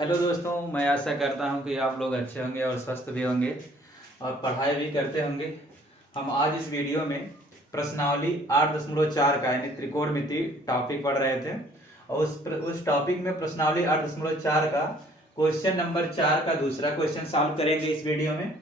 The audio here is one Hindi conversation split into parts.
हेलो दोस्तों, मैं आशा करता हूं कि आप लोग अच्छे होंगे और स्वस्थ भी होंगे और पढ़ाई भी करते होंगे। हम आज इस वीडियो में प्रश्नावली 8.4 का यानी त्रिकोणमिति टॉपिक पढ़ रहे थे और उस टॉपिक में प्रश्नावली 8.4 का क्वेश्चन नंबर 4 का दूसरा क्वेश्चन सॉल्व करेंगे। इस वीडियो में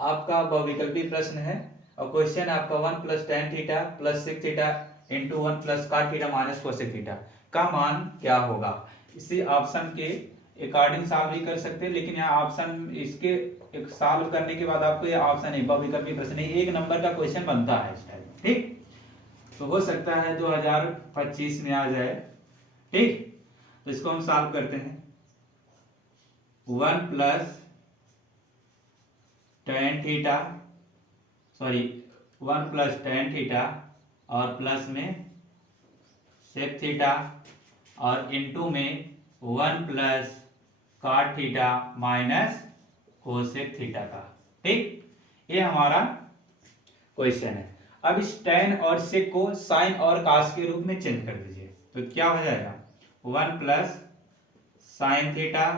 आपका बहुविकल्पी प्रश्न है और क्वेश्चन आपका 1 + tan theta + sec theta into 1 + cot theta minus cosec theta का मान क्या होगा। इसी ऑप्शन के अकॉर्डिंग सॉल्व भी कर सकते हैं, लेकिन यहाँ ऑप्शन इसके एक सॉल्व करने के बाद आपको ये ऑप्शन है बहुविकल्पी प्रश्न एक नंबर का क्वेश्चन बनता है इस टाइप। ठीक, तो हो सकता है 2025 में आ जाए। ठीक, तो इसको हम सॉल्व करते हैं। 1 + tan थीटा 1 + tan थीटा और प्लस में sec थीटा और इनटू में 1 + cot theta minus cosec theta का। ठीक, ये हमारा क्वेश्चन है। अब इस tan और sec को sin और cos के रूप में चेंज कर दीजिए, तो क्या हो जाएगा 1 + sin थीटा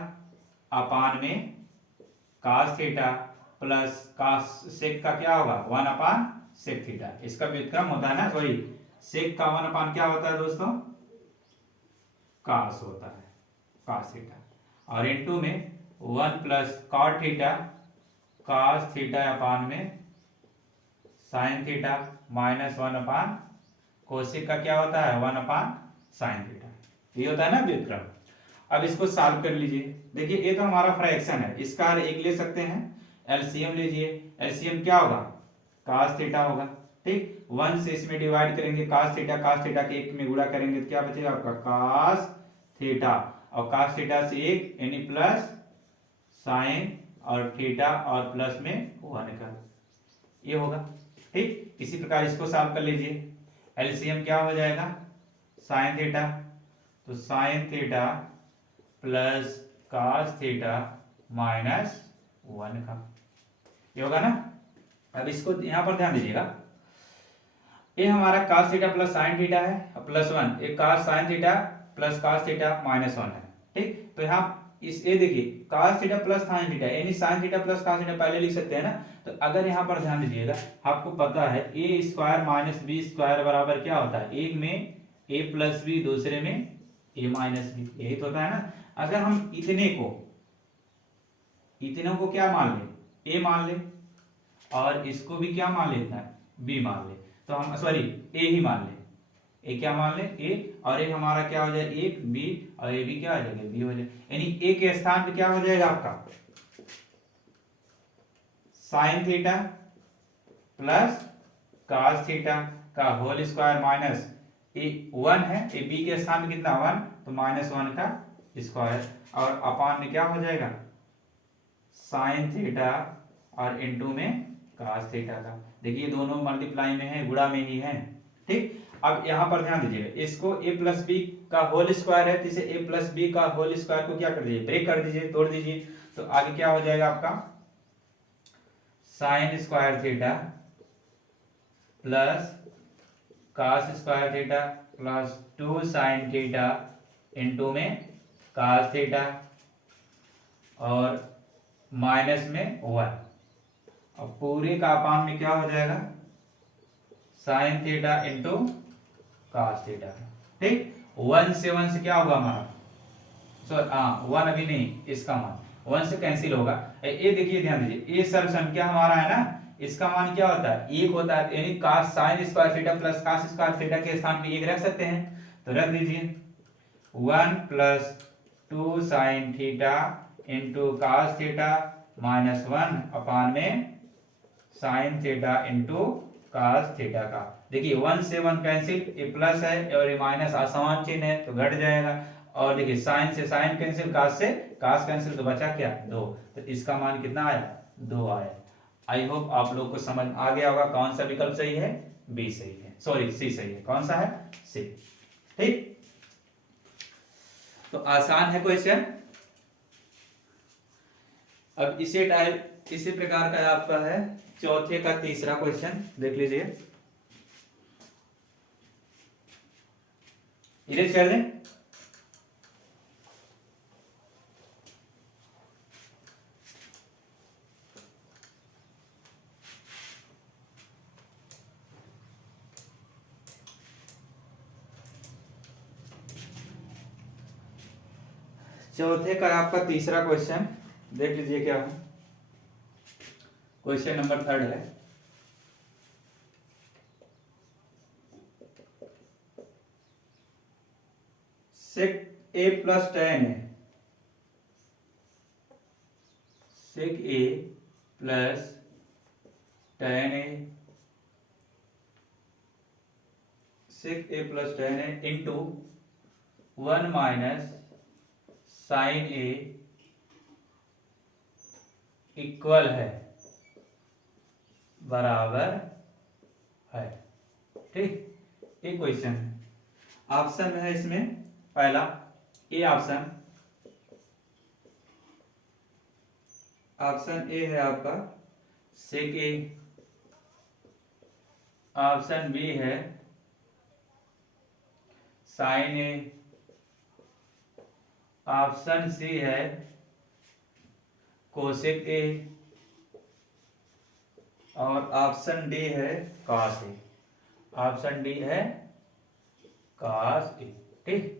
अपान में cos theta plus cos sec का क्या होगा 1/sec थीटा। इसका व्युत्क्रम होता है ना, सॉरी sec का 1 क्या होता है दोस्तों, cos होता है, cos थीटा और इनटू में 1 + cot theta cos theta upon में sin थीटा माइनस 1 cosec का क्या होता है 1/sin थीटा। ये होता है ना व्युत्क्रम। अब इसको सॉल्व कर लीजिए। देखिए ये तो हमारा फ्रैक्शन है, इसका एक ले सकते हैं, एलसीएम लीजिए। एलसीएम क्या होगा cos थीटा होगा। ठीक, 1 से इसमें डिवाइड करेंगे cos थीटा के 1 में गुणा करेंगे तो क्या बचेगा आपका cos थीटा और cos थीटा से 1 यानी प्लस sin और थीटा और प्लस में 1 का ये होगा। ठीक, इसी प्रकार इसको सॉल्व कर लीजिए। एलसीएम क्या हो जाएगा sin थीटा, तो sin theta plus cos theta minus 1 का ये होगा ना। अब इसको यहां पर ध्यान दीजिएगा, ये हमारा cos theta plus sin theta है प्लस 1, ये cos sin theta plus cos theta minus 1 है। ठीक, तो यहाँ इस ये देखिए cos theta plus sin theta यानी sin theta plus cos theta पहले लिख सकते हैं ना। तो अगर यहाँ पर ध्यान दीजिएगा, आपको पता है a square minus b square बराबर क्या होता है, एक में a प्लस बी दूसरे में a माइनस बी, यही तो होता है ना। अगर हम इतने को क्या मान ले a मान ले और इसको भी क्या मान लेता है b मान ले, तो हम सॉरी a ही मान ले, a क्या मान ले a और a हमारा क्या हो जाए एक b और a भी क्या हो जाएगा b हो जाए, यानी a के स्थान पे क्या हो जाएगा आपका sin theta plus cos theta का होल स्क्वायर माइनस ए 1 है, ए b के स्थान में कितना 1 तो माइनस 1 का स्क्वायर और अपान में क्या हो जाएगा sin थीटा और इनटू में cos थीटा का। देखिए दोनों मल्टीप्लाई में है, गुणा में ही है। ठीक, अब यहाँ पर ध्यान दीजिए, इसको a + b का होल स्क्वायर है, तो इसे a + b का होल स्क्वायर को क्या कर दीजिए ब्रेक कर दीजिए, तोड़ दीजिए, तो आगे क्या हो जाएगा आपका sin square theta plus cos square theta plus 2 sin theta into में cos थीटा और माइनस में 1 और पूरे का अपान में क्या हो जाएगा sin theta into cos theta. ठीक, 1 से 1 से क्या होगा हमारा सॉरी 1 अभी नहीं, इसका मान 1 से कैंसिल होगा। ये देखिए ध्यान दीजिए, ये सर्व संख्या हमारा है ना, इसका मान क्या होता है 1 होता है, यानी cos sin square theta plus cos square theta के स्थान पे 1 रख सकते हैं, तो रख दीजिए 1 + 2 sin theta into cos theta minus 1 अपान में sin theta into cos theta का। देखिए 1 से 1 कैंसिल, ये प्लस है और ये माइनस असमान चिन्ह है तो घट जाएगा, और देखिए sin से sin कैंसिल, cos से cos कैंसिल, तो बचा क्या 2, तो इसका मान कितना आया 2 आया। आई होप आप लोग को समझ आ गया होगा कौन सा विकल्प सही है, बी सही है, सॉरी सी सही है, कौन सा है सी। ठीक, तो आसान है क्वेश्चन। अब इसी प्रकार का आपका है चौथे का तीसरा क्वेश्चन, देख लीजिए, इरेज कर दें। चौथे का आपका तीसरा क्वेश्चन देख लीजिए क्या है। क्वेश्चन नंबर 3 है। सेक ए प्लस टेन ए, सेक ए प्लस टेन ए, सेक ए प्लस टेन ए इंटू 1 माइनस साइन ए इक्वल है, बराबर है। ठीक, ये क्वेश्चन है। ऑप्शन है इसमें पहला ए ऑप्शन, ऑप्शन ए है आपका सेक ए, ऑप्शन बी है साइन ए, ऑप्शन सी है कोसेक ए, और ऑप्शन डी है कॉस ए। ऑप्शन डी है कॉस ए। ठीक,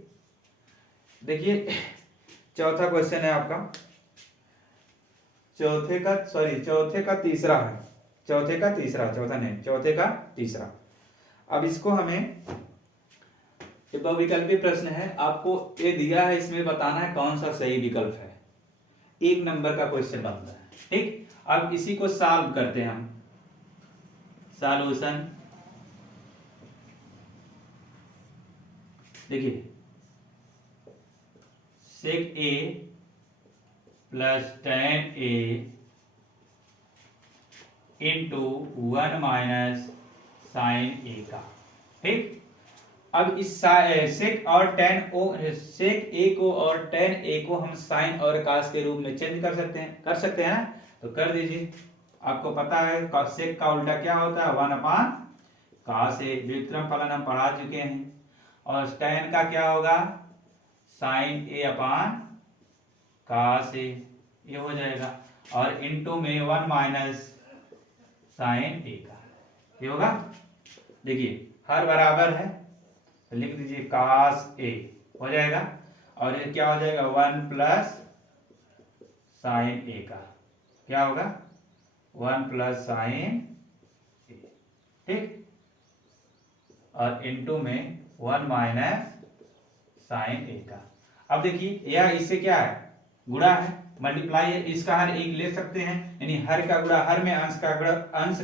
देखिए चौथा क्वेश्चन है आपका, चौथे का तीसरा है, चौथे का तीसरा, चौथा नहीं, चौथे का तीसरा। अब इसको हमें, ये बहुविकल्पी प्रश्न है, आपको ये दिया है, इसमें बताना है कौन सा सही विकल्प है। 1 नंबर का क्वेश्चन बनता है। ठीक, अब इसी को सॉल्व करते हैं हम। सॉल्यूशन देखिए, सेक ए प्लस टेन ए इंटू 1 माइनस साइन ए का। ठीक, अब इस सेक और टेन ओ, सेक ए को और टेन ए को हम साइन और कास के रूप में चेंज कर सकते हैं ना, तो कर दीजिए। आपको पता है सेक का उल्टा क्या होता है, 1 अपान कास ए, व्युत्क्रम फलन हम पढ़ा चुके हैं। और टेन का क्या होगा, साइन ए अपान कास ए, ये हो जाएगा। और इनटू में 1 माइनस साइन ए का, ये होगा। देखिए हर बराबर है तो लिख दीजिए कास ए हो जाएगा, और ये क्या हो जाएगा 1 प्लस साइन ए का, क्या होगा 1 प्लस साइन ए। ठीक, और इनटू में 1 माइनस साइन ए का। अब देखिए यह इससे क्या है, गुणा है, मल्टीप्लाई है, इसका हर एक ले सकते हैं, यानी हर का गुणा हर में, अंश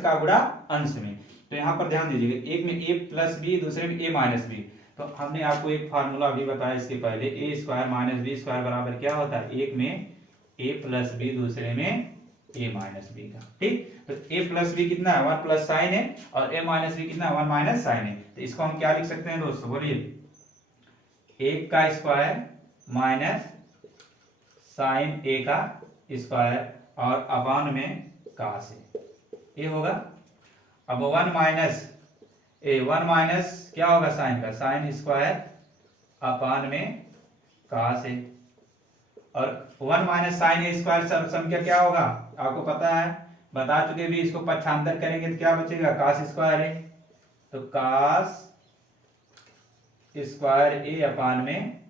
का गुणा अंश में। तो यहाँ पर ध्यान दीजिएगा, एक में a प्लस बी, दूसरे में a माइनस बी। तो हमने आपको एक फार्मूला भी बताया इसके पहले, ए स्क्वायर माइनस बी स्क्वायर बराबर क्या होता है, एक में a प्लस बी, दूसरे में a माइनस बी का। ठीक, तो a प्लस बी कितना है 1 प्लस साइन है, और a माइनस बी कितना है 1 माइनस साइन है। तो इसको हम क्या लिख सकते हैं दोस्तों, बोलिए, 1 का स्क्वायर माइनस साइन a का स्क्वायर और अपान में कास ए, ये होगा। अब 1 माइनस क्या होगा साइन का, साइन स्क्वायर अपान में कास ए, और 1 माइनस साइन ए स्क्वायर संख्या क्या होगा, आपको पता है, बता चुके भी। इसको पक्षांतर करेंगे तो क्या बचेगा, कास स्क्वायर ए, तो कास स्क्वायर ए अपान में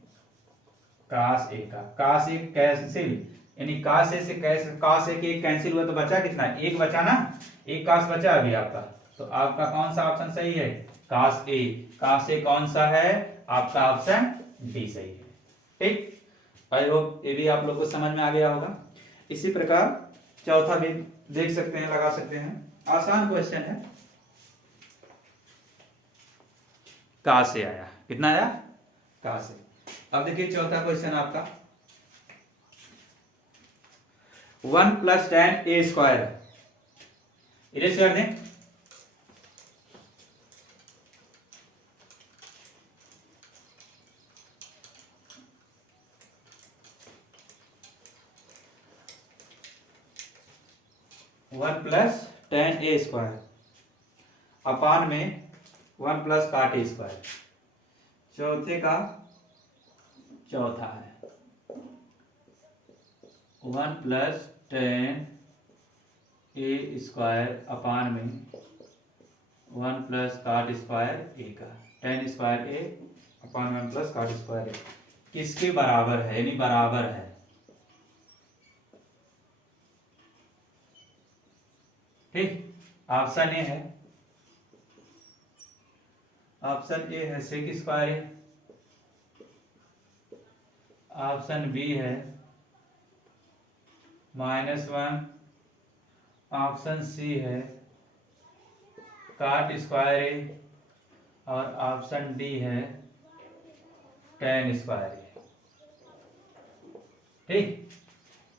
कास ए का। कास ए कैंसिल, यानी कास ए से कास ए के कैंसिल हुआ तो बचा कितना, एक बचा ना, एक कास बचा अभी आपका। तो आपका कौन सा ऑप्शन सही है, कास ए। कास ए कौन सा है, आपका ऑप्शन डी सही है। ठीक, आई होप ये भी आप लोग को समझ में आ गया होगा। इसी प्रकार चौथा भी देख सकते हैं, लगा सकते हैं, आसान क्वेश्चन है। कास से आया, कितना आया, कास से। अब देखिए चौथा क्वेश्चन आपका, 1 प्लस टेन ए स्क्वायर, इरेज कर दें। वन प्लस टेन ए स्क्वायर अपान में 1 प्लस काट ए स्क्वायर, चौथे का चौथा है 1 प्लस टेन ए स्क्वायर अपान में 1 प्लस काट स्क्वायर ए का, टेन स्क्वायर ए अपान 1 प्लस काट स्क्वायर ए। किसके बराबर है, यानी बराबर है। ठीक, ऑप्शन ए है, ऑप्शन ए है सेक स्क्वायर ए, ऑप्शन बी है -1, ऑप्शन सी है काट स्क्वायर ए, और ऑप्शन डी है tan स्क्वायर ए। ठीक,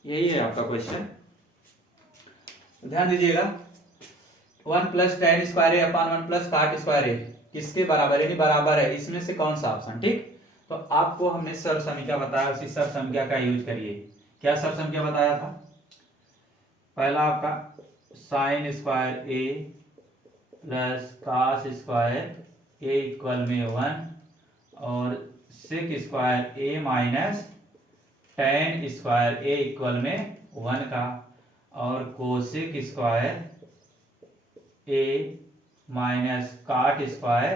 यही है आपका क्वेश्चन, ध्यान दीजिएगा। 1 प्लस tan स्क्वायर ए अपान 1 प्लस काट स्क्वायर ए किसके बराबर है, यानी बराबर है, इसमें से कौन सा ऑप्शन। ठीक, तो आपको हमने सर्व समीकरण बताया, उसी सर्व समीकरण का यूज करिए। क्या सर्व समीकरण बताया था, पहला आपका साइन स्क्वायर ए प्लस कास स्क्वायर ए इक्वल में 1 और सेक स्क्वायर ए माइनस tan स्क्वायर ए इक्वल में 1 का, और कोसेक स्क्वायर ए माइनस काट स्क्वायर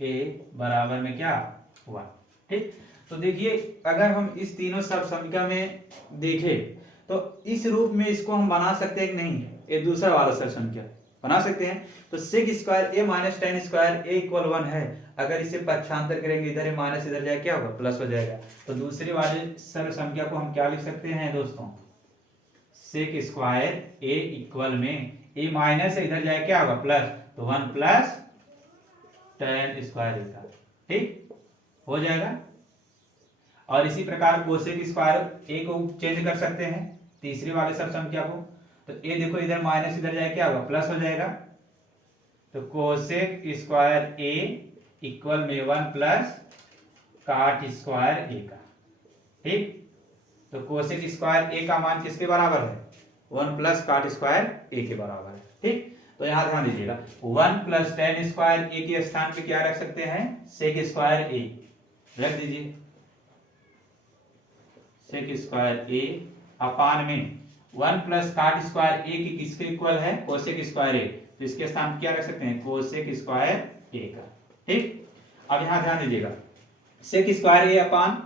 ए बराबर में क्या हुआ। ठीक, तो देखिए अगर हम इस तीनों सब समीकरण में देखें तो इस रूप में इसको हम बना सकते हैं कि नहीं, ये दूसरा वाला सब समीकरण बना सकते हैं। तो सेक स्क्वायर ए माइनस tan स्क्वायर ए इक्वल 1 है, अगर इसे पक्षांतर करेंगे इधर माइनस इधर जाए क्या होगा, प्लस हो जाएगा। तो दूसरे वाले सर्व संख्या को हम क्या लिख सकते हैं दोस्तों, सेक स्क्वायर ए इक्वल में ए माइनस इधर जाए क्या होगा प्लस, तो 1 प्लस tan स्क्वायर ए का। ठीक, हो जाएगा। और इसी प्रकार कोसेक स्क्वायर ए को चेंज कर सकते हैं तीसरे वाले सब संख्या को, तो ए देखो इधर माइनस इधर जाए क्या होगा प्लस हो जाएगा। तो कोसेक स्क्वायर ए इक्वल में 1 प्लस काट स्क्वायर ए का। ठीक, तो कोसेक स्क्वायर ए का मान किसके बराबर है, 1 प्लस काट स्क्वायर ए के बराबर है। ठीक, तो यहां ध्यान दीजिएगा 1 प्लस tan स्क्वायर ए के स्थान पे क्या रख सकते हैं, सेक स्क्वायर ए रख दीजिए। सेक स्क्वायर ए अपान में 1 प्लस काट स्क्वायर ए की किसके इक्वल है, कोसेक स्क्वायर ए, तो इसके स्थान क्या रख सकते हैं, कोसेक स्क्वायर ए का। ठीक, अब यहां ध्यान दीजिएगा सेक स्क्वायर ए अपान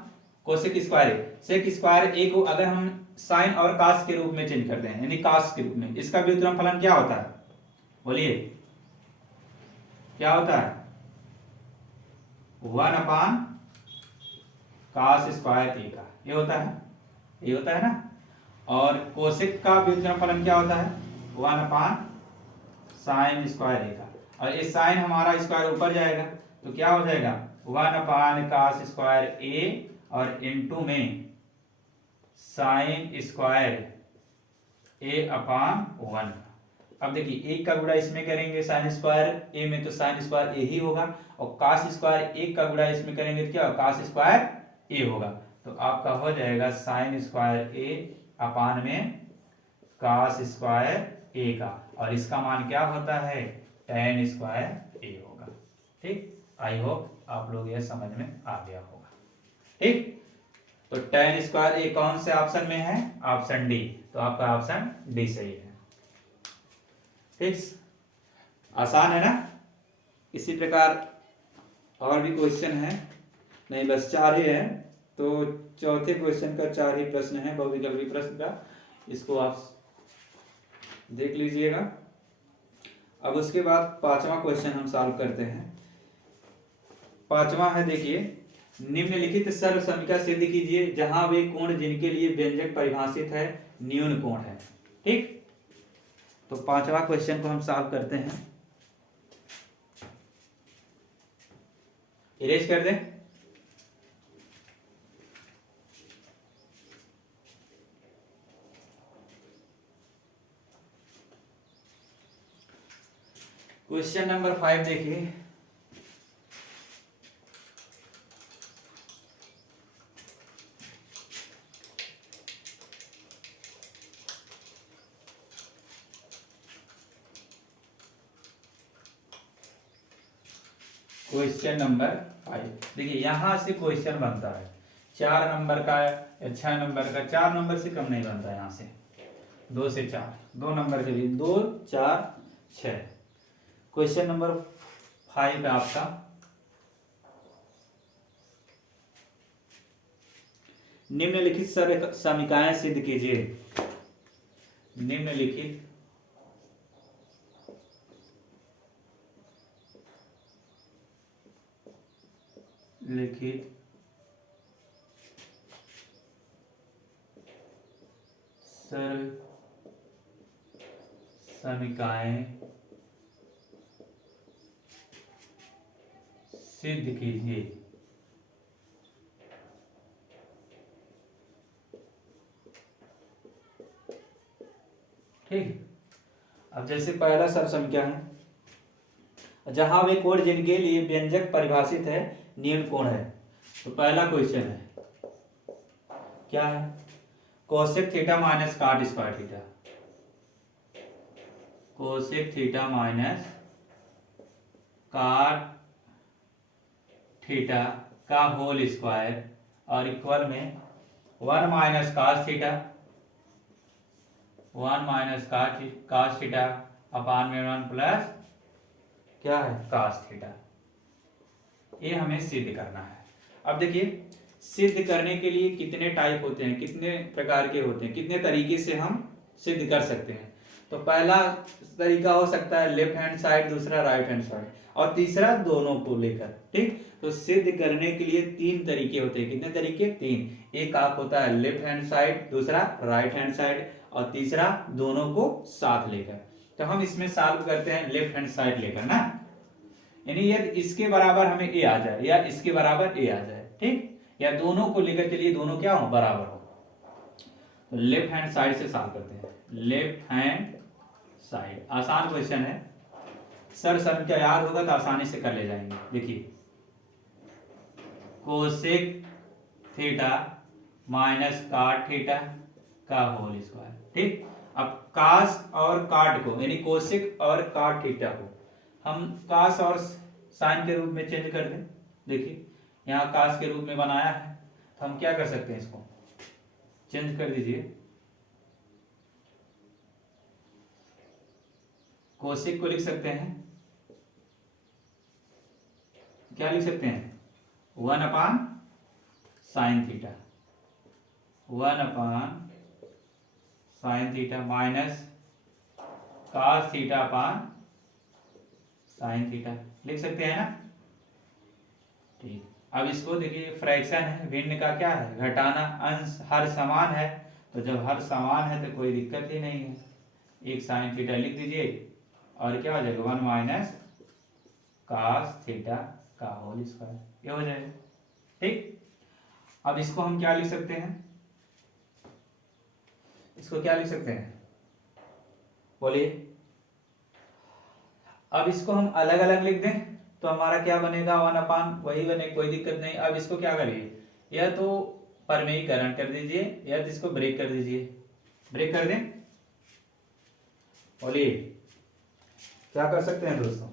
कोसेक स्क्वायर ए, सेक स्क्वायर ए को अगर हम साइन और कास के रूप में चेंज करते हैं, यानी कास के रूप में, इसका व्युत्क्रम फलन क्या होता है, बोलिए क्या होता है, 1 अपान कास स्क्वायर ए का, ये होता है, ये होता है ना। और कोसेक का व्युत्क्रम फलन क्या होता है, 1 अपान साइन स्क्वायर ए का, और ये साइन हमारा स्क्वायर ऊपर जाएगा तो क्या हो जाएगा 1 अपान कास स्क्वायर ए और इनटू में साइन स्क्वायर ए अपान 1। अब देखिए एक का गुणा इसमें करेंगे साइन स्क्वायर ए में, तो साइन स्क्वायर ए ही होगा, और कास स्क्वायर एक का गुणा इसमें करेंगे तो क्या कास स्क्वायर ए होगा। तो आपका हो जाएगा साइन स्क्वायर ए अपान में कास स्क्वायर ए का, और इसका मान क्या होता है tan स्क्वायर ए होगा। ठीक, आई होप आप लोग यह समझ में आ गया होगा। ठीक, तो tan स्क्वायर ए कौन से ऑप्शन में है, ऑप्शन डी, तो आपका ऑप्शन डी सही है। ठीक, आसान है ना। इसी प्रकार और भी क्वेश्चन है, नहीं बस 4 ही है, तो चौथे क्वेश्चन का 4 ही प्रश्न है बहुविकल्पी प्रश्न का, इसको आप देख लीजिएगा। अब उसके बाद 5वां क्वेश्चन हम सॉल्व करते हैं। 5वां है, देखिए निम्नलिखित सर्व समीकरण सिद्ध कीजिए जहां वे कोण जिनके लिए व्यंजक परिभाषित है न्यून कोण है। ठीक, तो 5वां क्वेश्चन को हम सॉल्व करते हैं, इरेज कर दें। क्वेश्चन नंबर 5 देखिए, क्वेश्चन नंबर 5 देखिए, यहां से क्वेश्चन बनता है 4 नंबर का या 6 नंबर का, 4 नंबर से कम नहीं बनता है, यहां से 2 से 4, 2 नंबर के लिए 2 4 6। क्वेश्चन नंबर 5 है आपका, निम्नलिखित समीकरण सिद्ध कीजिए। निम्नलिखित समीकरण सिद्ध कीजिए। ठीक। अब जैसे पहला सर्व समीकरण है, जहां वे कोण जिनके लिए व्यंजक परिभाषित है नियम कोण है। तो पहला क्वेश्चन है, क्या है? Cosec theta minus cot square theta. Cosec theta minus cot theta का होल स्क्वायर और इक्वल में 1 minus cos theta, 1 minus cos theta upon में 1 प्लस क्या है कॉस थीटा। ये हमें सिद्ध करना है। अब देखिए, सिद्ध करने के लिए कितने टाइप होते हैं, कितने प्रकार के होते हैं, कितने तरीके से हम सिद्ध कर सकते हैं। तो पहला तरीका हो सकता है लेफ्ट हैंड साइड, दूसरा राइट हैंड साइड, और तीसरा दोनों को लेकर। ठीक। तो सिद्ध करने के लिए 3 तरीके होते हैं। कितने तरीके? 3। एक आप होता है लेफ्ट हैंड साइड, दूसरा राइट हैंड साइड, और तीसरा दोनों को साथ लेकर। तो हम इसमें सॉल्व करते हैं लेफ्ट हैंड साइड लेकर ना, यानी यदि इसके बराबर हमें ए आ जाए या इसके बराबर ए आ जाए, ठीक, या दोनों को लेकर चलिए दोनों क्या हो बराबर हो। तो लेफ्ट हैंड साइड से सॉल्व करते हैं। लेफ्ट हैंड साइड आसान क्वेश्चन है सर, सब क्या याद होगा तो आसानी से कर ले जाएंगे। देखिए, cosec theta minus cot theta का होल स्क्वायर। ठीक। अब कास और काट को, यानी कोसेक और कॉट थीटा को हम कास और साइन के रूप में चेंज कर दें। देखिए, यहाँ कास के रूप में बनाया है, तो हम क्या कर सकते हैं, इसको चेंज कर दीजिए। कोसेक को लिख सकते हैं, क्या लिख सकते हैं, 1 अपान साइन थीटा, 1 अपान sine theta minus cos theta upon sine theta लिख सकते हैं ना। ठीक। अब इसको देखिए, फ्रैक्शन है, भिन्न का क्या है, घटाना। अंश हर समान है, तो जब हर समान है तो कोई दिक्कत ही नहीं है। एक साइन थीटा लिख दीजिए और क्या हो जाएगा, 1 माइनस कॉस थीटा का होल स्क्वायर, ये हो जाएगा। ठीक। अब इसको हम क्या लिख सकते हैं, इसको क्या लिख सकते हैं, बोलिए। अब इसको हम अलग अलग लिख दें तो हमारा क्या बनेगा, 1 अपान वही बने, कोई दिक्कत नहीं। अब इसको क्या करिए, या तो परमेयीकरण कर दीजिए या तो इसको ब्रेक कर दीजिए। ब्रेक कर दें, बोलिए क्या कर सकते हैं दोस्तों।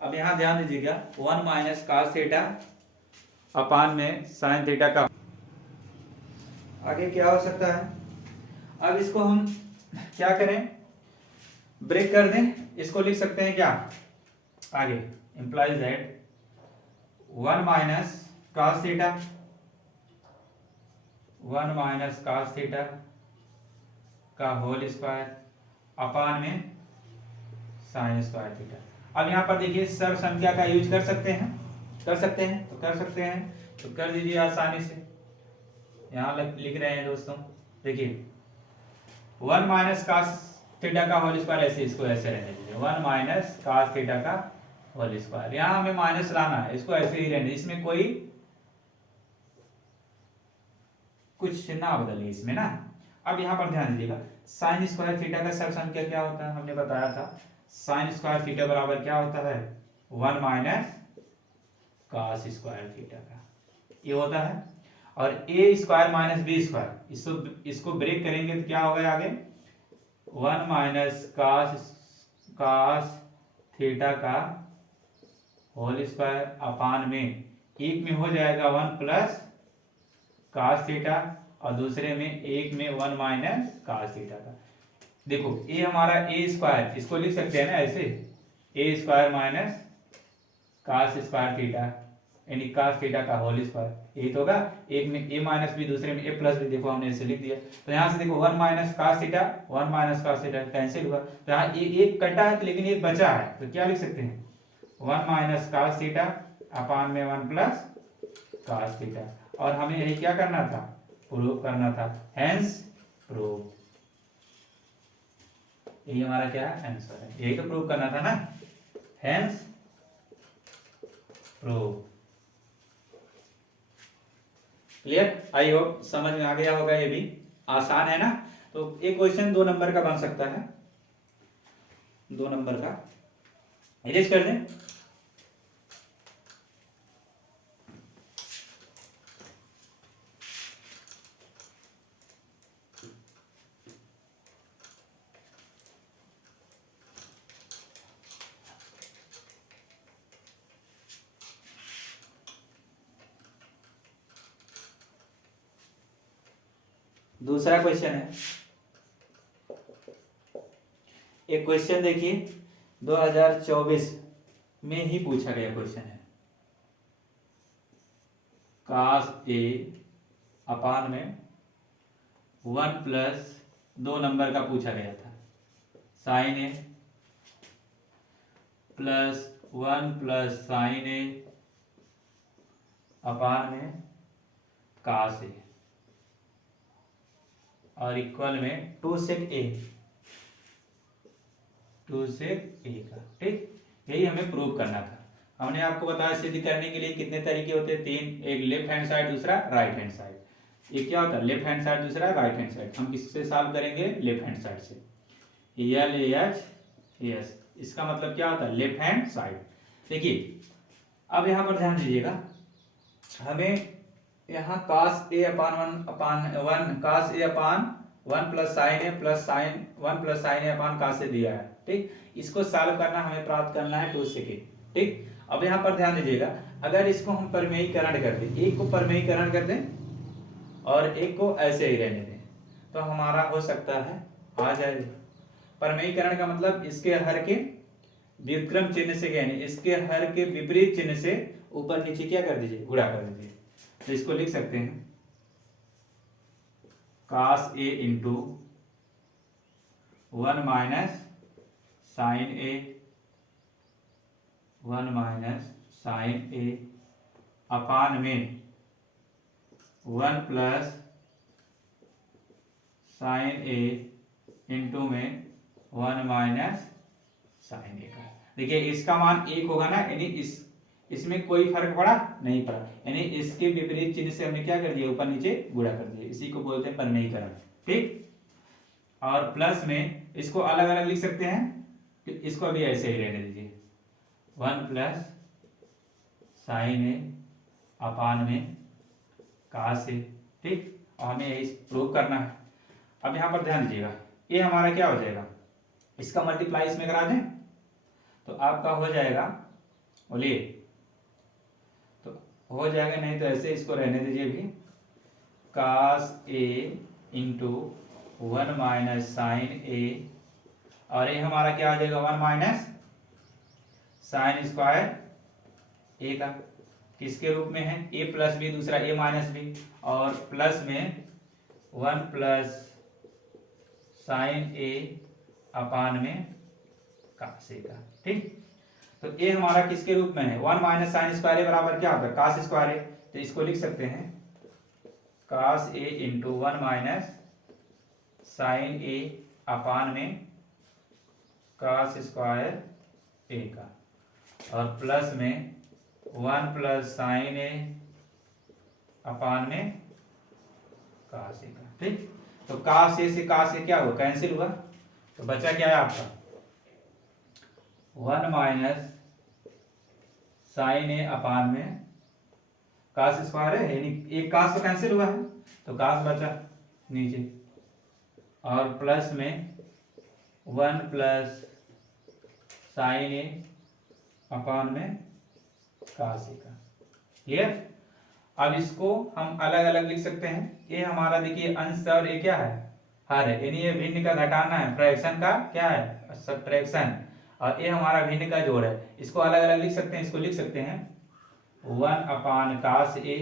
अब यहां ध्यान दीजिएगा, 1 माइनस कॉस थीटा अपान में साइन थीटा का आगे क्या हो सकता है। अब इसको हम क्या करें, ब्रेक कर दें। इसको लिख सकते हैं क्या, आगे implies that 1 minus cos theta, 1 minus cos theta का होल स्क्वायर अपान में साइन स्क्वायर थीटा। अब यहाँ पर देखिए, सर्व संख्या का यूज कर सकते हैं, कर सकते हैं तो कर सकते हैं, तो कर दीजिए आसानी से। यहाँ लिख रहे हैं दोस्तों, देखिए 1 माइनस कॉस थीटा का होल स्क्वायर, ऐसे इसको ऐसे रहने दीजिए, 1 माइनस कॉस थीटा का होल स्क्वायर। यहाँ हमें माइनस लाना है, इसको ऐसे ही रहने, इसमें कोई कुछ ना बदलिए इसमें ना। अब यहाँ पर ध्यान दीजिएगा, साइन स्क्वायर थीटा का सर्व संख्या क्या होता है, हमने बताया था साइन स्क्वायर थीटा बराबर क्या होता है, 1 माइनस कॉस स्क्वायर थीटा का, ये होता है। और ए स्क्वायर माइनस बी स्क्वायर, इसको ब्रेक करेंगे तो क्या होगा आगे, 1 माइनस कॉस थीटा का होल स्क्वायर अपान में एक में हो जाएगा 1 प्लस कॉस थीटा और दूसरे में एक में 1 माइनस कॉस थीटा का। देखो ये हमारा ए स्क्वायर, इसको लिख सकते हैं ना ऐसे, a square minus cos square theta, यानी cos थीटा का होल स्क्वायर। यही तो होगा, एक में a माइनस बी, दूसरे में a प्लस बी। देखो हमने ऐसे लिख दिया। तो यहाँ से देखो 1 minus cos theta, 1 minus cos theta cancel हुआ। तो यहाँ एक कटा है लेकिन एक बचा है, तो क्या लिख सकते हैं 1 माइनस cos थीटा अपान में 1 प्लस cos थीटा। और हमें यही क्या करना था, प्रूव करना था, हेंस प्रूव। यही हमारा क्या है, आंसर है। यही तो प्रूव करना था ना, hence prove. Clear? I hope समझ में आ गया होगा। ये भी आसान है ना। तो एक क्वेश्चन 2 नंबर का बन सकता है, 2 नंबर का। इरेज कर दें। दूसरा क्वेश्चन है, एक क्वेश्चन देखिए 2024 में ही पूछा गया क्वेश्चन है। cos a अपान में 1 प्लस 2 नंबर का पूछा गया था, sin a plus 1 plus sin a upon में cos a और इक्वल में 2 sec a, 2 sec a का। ठीक, यही हमें प्रूव करना था। हमने आपको बताया सिद्ध करने के लिए कितने तरीके होते हैं, 3। एक लेफ्ट हैंड साइड, दूसरा राइट हैंड साइड। ये क्या होता है, लेफ्ट हैंड साइड, दूसरा राइट हैंड साइड। हम किससे सॉल्व करेंगे, लेफ्ट हैंड साइड से। LAH, इसका मतलब क्या होता है, लेफ्ट हैंड साइड। देखिए अब यहाँ पर ध्यान दीजिएगा, हमें यहाँ cos a upon 1 cos a upon 1 plus sign A plus sign 1 plus sign A upon cos a दिया है। ठीक, इसको सॉल्व करना, हमें प्राप्त करना है 2 sec a। ठीक, अब यहाँ पर ध्यान दीजिएगा, अगर इसको हम परमेयीकरण कर दें, एक को परमेयीकरण कर दें और एक को ऐसे ही रहने दें, तो हमारा हो सकता है आ जाए। परमेयीकरण का मतलब इसके हर के व्युत्क्रम चिन्ह से, यानी इसके हर के विपरीत चिन्ह से ऊपर नीचे क्या कर दीजिए, गुणा कर दीजिए। तो इसको लिख सकते हैं cos a into 1 minus sine a, 1 minus sine a upon में 1 प्लस साइन a इंटू में 1 माइनस साइन a का। देखिए इसका मान 1 होगा ना, यानी इसमें कोई फर्क पड़ा नहीं पड़ा, यानी इसके विपरीत चिन्ह से हमने क्या कर दिया, ऊपर नीचे गुणा कर दिया। इसी को बोलते हैं परमेयीकरण। ठीक, और प्लस में इसको अलग अलग लिख सकते हैं, तो इसको अभी ऐसे ही रहने दीजिए, 1 प्लस साइन ए अपान में cos ए। ठीक, और हमें यही प्रूव करना है। अब यहाँ पर ध्यान दीजिएगा, ये हमारा क्या हो जाएगा, इसका मल्टीप्लाई इसमें करा दें तो आपका हो जाएगा, बोलिए, तो हो जाएगा, नहीं तो ऐसे इसको रहने दीजिए भी, cos a into 1 minus sine a, और ये हमारा क्या हो जाएगा 1 माइनस साइन स्क्वायर a का। किसके रूप में है, a प्लस बी, दूसरा a माइनस बी, और प्लस में 1 प्लस साइन a अपान में cos a का। ठीक, तो ये हमारा किसके रूप में है, 1 माइनस साइन स्क्वायर बराबर क्या होता है, cos स्क्वायर है। तो इसको लिख सकते हैं cos a into 1 minus sine a upon में cos स्क्वायर a का, और प्लस में 1 प्लस साइन a अपान में cos a का। ठीक, तो cos a से cos a क्या हुआ, कैंसिल हुआ, तो बचा क्या है आपका 1 माइनस साइन ए अपान में cos स्क्वायर है, यानी एक cos तो कैंसिल हुआ है, तो cos बचा नीचे, और प्लस में 1 प्लस साइन ए अपान में cos ए का। क्लियर? अब इसको हम अलग अलग लिख सकते हैं। ये हमारा देखिए अंश और ये क्या है, हर है, यानी ये भिन्न का घटाना है, फ्रैक्शन का क्या है, सब्ट्रैक्शन, और ये हमारा भिन्न का जोड़ है। इसको अलग अलग लिख सकते हैं, इसको लिख सकते हैं 1/cos A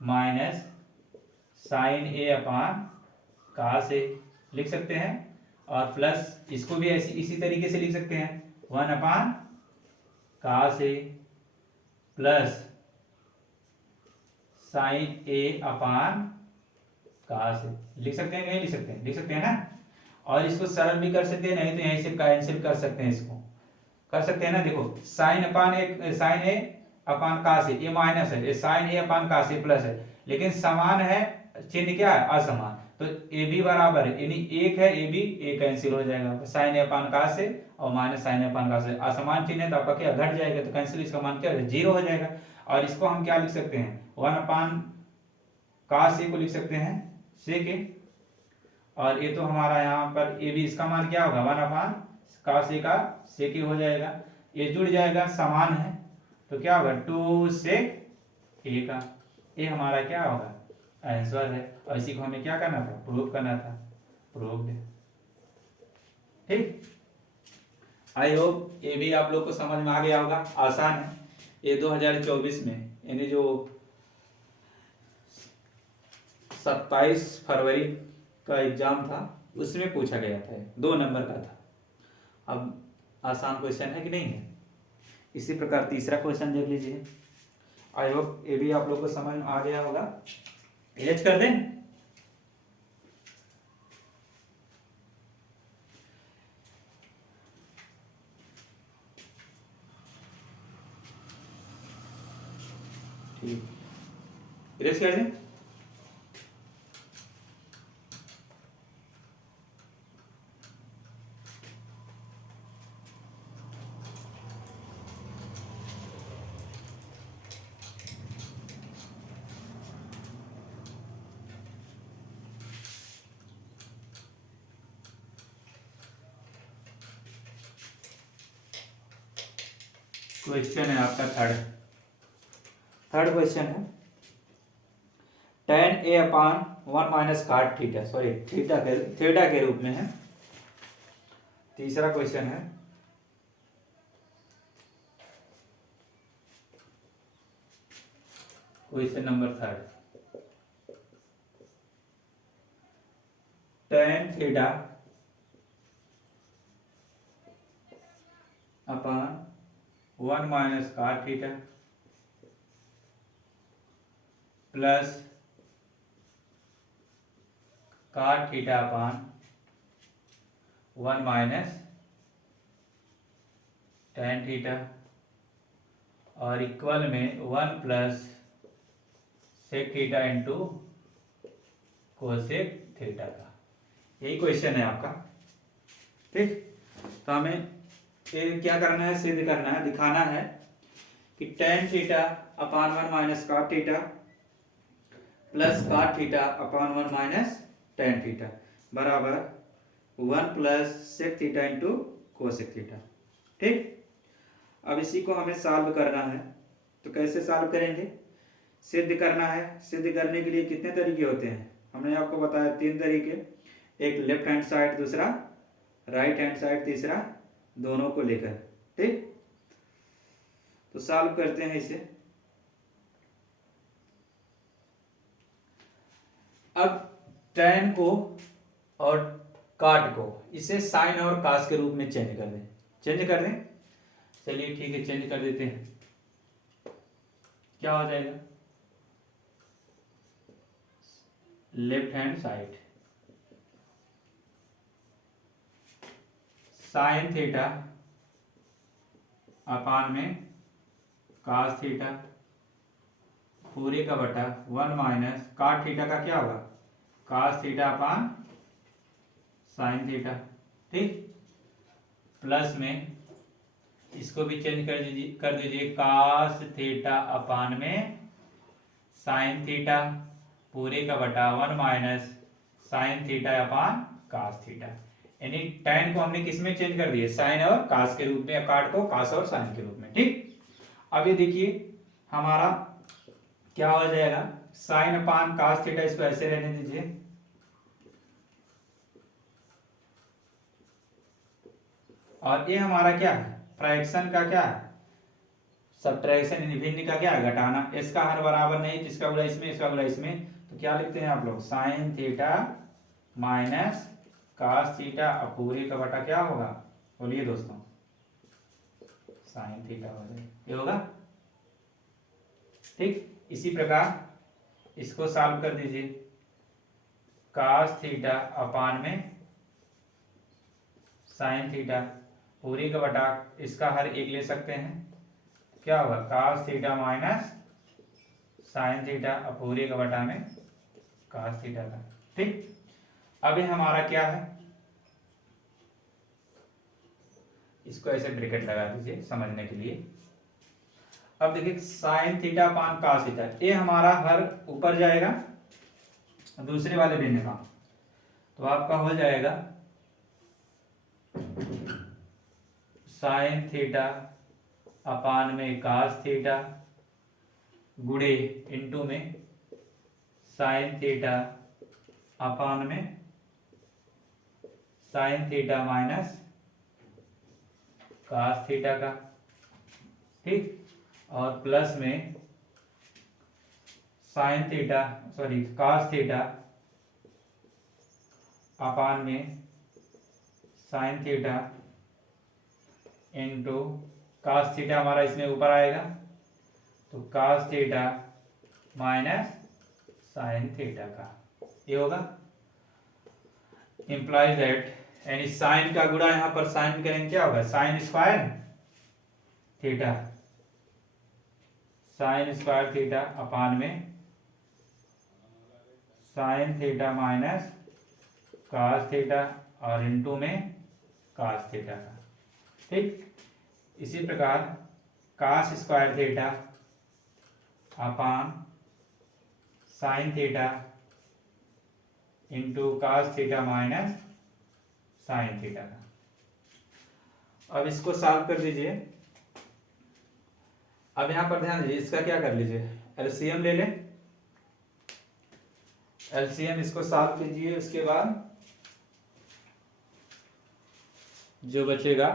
minus sine A upon cos A लिख सकते हैं। और प्लस इसको भी ऐसी इसी तरीके से लिख सकते हैं 1/cos A plus sign A upon cos A लिख सकते हैं कि नहीं लिख सकते हैं? लिख सकते हैं ना। और इसको सरल भी कर सकते हैं, नहीं तो यहीं से कैंसिल कर सकते हैं, इसको कर सकते हैं ना। देखो sine A upon cos A, ये माइनस है, ये sine A upon cos A plus है, लेकिन समान है, चिन्ह क्या है असमान, तो ए बी बराबर है, यानी एक है ए बी, एक कैंसिल हो जाएगा sine A upon cos A और minus sine A upon cos A, असमान चिन्ह है तो आपका क्या घट जाएगा, तो कैंसिल, इसका मान क्या है 0 हो जाएगा। और इसको हम क्या लिख सकते हैं 1/cos A को लिख सकते हैं sec A, और ये तो हमारा यहाँ पर ए बी, इसका मान क्या होगा 1/cos A का sec A हो जाएगा, ये जुड़ जाएगा समान है, तो क्या होगा 2 sec A का, ये हमारा क्या होगा आंसर है। और इसी को हमें क्या करना था प्रूव करना था, प्रूव। ठीक, आई होप ये भी आप लोग को समझ में आ गया होगा, आसान है। ये 2024 में यानी जो 27 फरवरी का एग्जाम था उसमें पूछा गया था, 2 नंबर का था। अब आसान क्वेश्चन है कि नहीं है। इसी प्रकार तीसरा क्वेश्चन देख लीजिए, आई होप ये भी आप लोग को समझ में आ गया होगा। एच कर दें, ठीक, इरेज कर दें। क्वेश्चन है आपका थर्ड क्वेश्चन है tan A upon 1 minus cot theta, sorry theta के रूप में है। तीसरा क्वेश्चन है question number 3, tan theta upon 1 minus cot theta plus cot theta upon 1 minus tan theta और इक्वल में 1 plus sec theta into cosec theta का, यही क्वेश्चन है आपका। ठीक, तो हमें ये क्या करना है, सिद्ध करना है, दिखाना है कि tan theta upon 1 minus cot theta plus cot theta upon 1 minus tan theta बराबर 1 plus sec theta into cosec theta. ठीक, अब इसी को हमें सॉल्व करना है, तो कैसे सॉल्व करेंगे, सिद्ध करना है। सिद्ध करने के लिए कितने तरीके होते हैं, हमने आपको बताया 3 तरीके, एक लेफ्ट हैंड साइड, दूसरा राइट हैंड साइड, तीसरा दोनों को लेकर। ठीक, तो सॉल्व करते हैं इसे। अब tan को और cot को इसे साइन और cos के रूप में चेंज कर दें, चेंज कर दें, चलिए ठीक है चेंज कर देते हैं। क्या हो जाएगा, left hand side sign theta upon में cos थीटा पूरे का बटा 1 माइनस cot थीटा का क्या होगा cos theta upon sine theta. ठीक, प्लस में इसको भी चेंज कर दीजिए cos थीटा अपान में साइन थीटा पूरे का बटा 1 माइनस साइन थीटा अपान cos थीटा, यानी tan को हमने किस में चेंज कर दिया, साइन और cos के रूप में, cot को cos और साइन के रूप में। ठीक, अब ये देखिए हमारा क्या हो जाएगा, साइन अपान cos थीटा, इसको ऐसे रहने दीजिए, और ये हमारा क्या है फ्रैक्शन का क्या है सब्ट्रैक्शन भिन्न का क्या है, घटाना। इसका हर बराबर नहीं, जिसका गुणा इसमें इसका गुणा इसमें, तो क्या लिखते हैं आप लोग, sine theta minus cos theta पूरे का बटा क्या होगा, बोलिए दोस्तों, साइन थीटा हो जाएगा, ये होगा। ठीक, इसी प्रकार इसको सॉल्व कर दीजिए। कास थीटा अपान में साइन थीटा पूरी का बटा, इसका हर एक ले सकते हैं, क्या होगा, cos theta minus sine theta पूरी का बटा में कास थीटा का। ठीक, अब ये हमारा क्या है, इसको ऐसे ब्रैकेट लगा दीजिए समझने के लिए। अब देखिए साइन थीटा पान कास थीटा, ये हमारा हर ऊपर जाएगा दूसरे वाले भिन्न का, तो आपका हो जाएगा साइन थीटा अपान में कास थीटा गुणे इनटू में साइन थीटा अपान में sine theta minus cos theta का। ठीक, और प्लस में sine theta sorry cos theta upon में sine theta into cos theta हमारा इसमें ऊपर आएगा, तो cos theta minus sine theta का, ये होगा। इंप्लाइज दैट, यानी साइन का गुणा यहां पर साइन करेंगे, क्या होगा, sine square theta, sine square theta upon में sine theta minus cos theta और इनटू में कास थीटा का। ठीक, इसी प्रकार cos square theta upon sine theta into cos theta minus sine theta का। अब इसको सॉल्व कर दीजिए। अब यहां पर ध्यान दीजिए, इसका क्या कर लीजिए, एलसीएम ले लें, एलसीएम इसको सॉल्व कीजिए, उसके बाद जो बचेगा